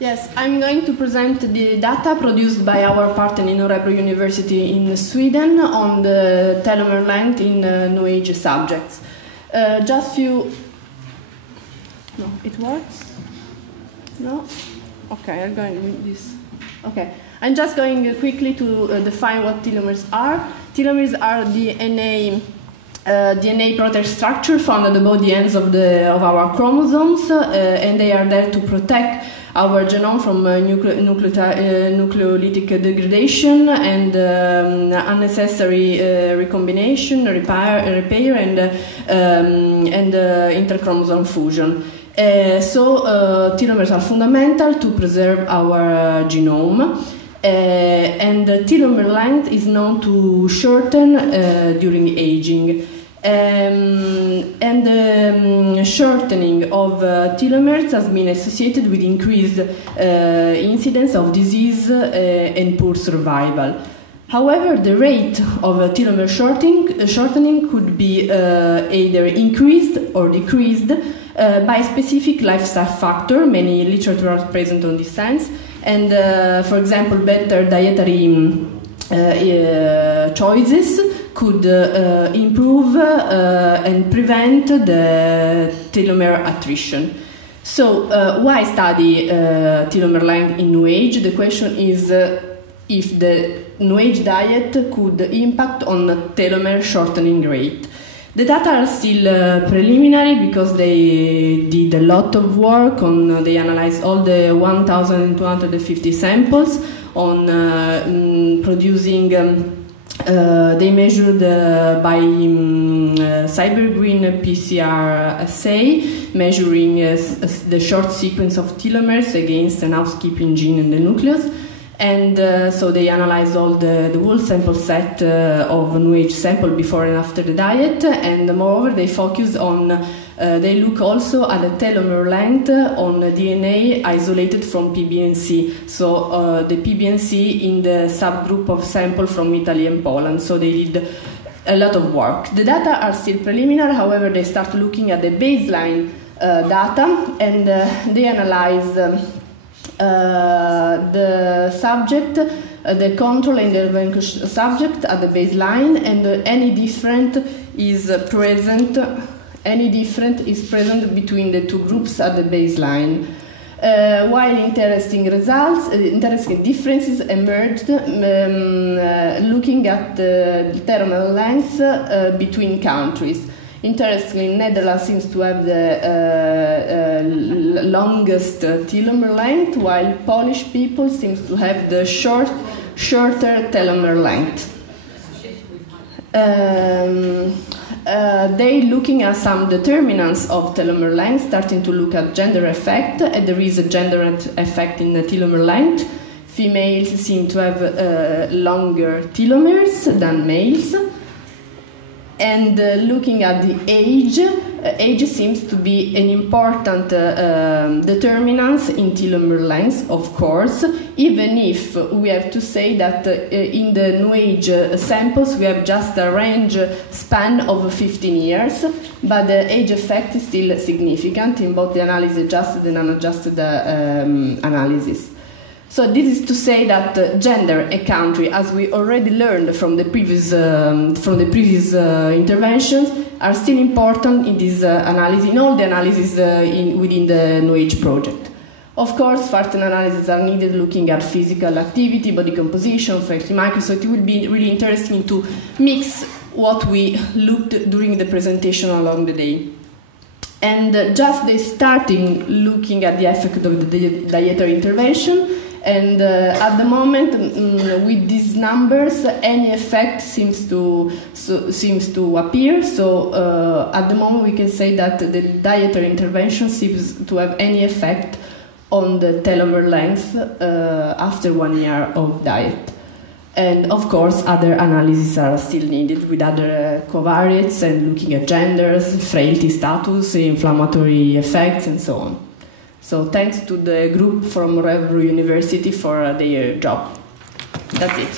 Yes, I'm going to present the data produced by our partner in ORU University in Sweden on the telomere length in new age subjects. Just few... No, it works? No? Okay, I'm going with this. Okay, I'm just going quickly to define what telomeres are. Telomeres are DNA protein structure found at the body ends of our chromosomes, and they are there to protect our genome from nucleolytic degradation and unnecessary recombination, repair, and interchromosome fusion. So telomeres are fundamental to preserve our genome. And the telomere length is known to shorten during aging. And the shortening of telomeres has been associated with increased incidence of disease and poor survival. However, the rate of telomere shortening could be either increased or decreased by specific lifestyle factor. Many literature are present on this sense. And, for example, better dietary choices could improve and prevent the telomere attrition. So, why study telomere length in new age? The question is if the new age diet could impact on the telomere shortening rate. The data are still preliminary because they did a lot of work on. They analyzed all the 1,250 samples on producing. They measured by cybergreen PCR assay, measuring the short sequence of telomeres against an housekeeping gene in the nucleus. And so they analyzed all the whole sample set of new age sample before and after the diet, and moreover they focused on, they look also at the telomere length on DNA isolated from PBNC, so the PBNC in the subgroup of sample from Italy and Poland, so they did a lot of work. The data are still preliminary, however they start looking at the baseline data, and they analyzed the subject, the control and the intervention subject at the baseline, and any difference is present between the two groups at the baseline. While interesting differences emerged looking at the telomere lengths between countries. Interestingly, Netherlands seems to have the longest telomere length, while Polish people seems to have the shorter telomere length. They looking at some determinants of telomere length, starting to look at gender effect, and there is a gender effect in the telomere length. Females seem to have longer telomeres than males. And looking at the age seems to be an important determinant in telomere length, of course, even if we have to say that in the new age samples we have just a range span of 15 years, but the age effect is still significant in both the analysis adjusted and unadjusted analysis. So this is to say that gender and country, as we already learned from the previous interventions, are still important in this analysis, in all the analysis within the New Age project. Of course, further analyses are needed looking at physical activity, body composition, frankly micro, so it will be really interesting to mix what we looked during the presentation along the day. And just the starting looking at the effect of the dietary intervention. And at the moment, with these numbers, any effect seems to appear. So at the moment, we can say that the dietary intervention seems to have any effect on the telomere length after 1 year of diet. And of course, other analyses are still needed with other covariates and looking at genders, frailty status, inflammatory effects, and so on. So thanks to the group from ORU University for their job. That's it.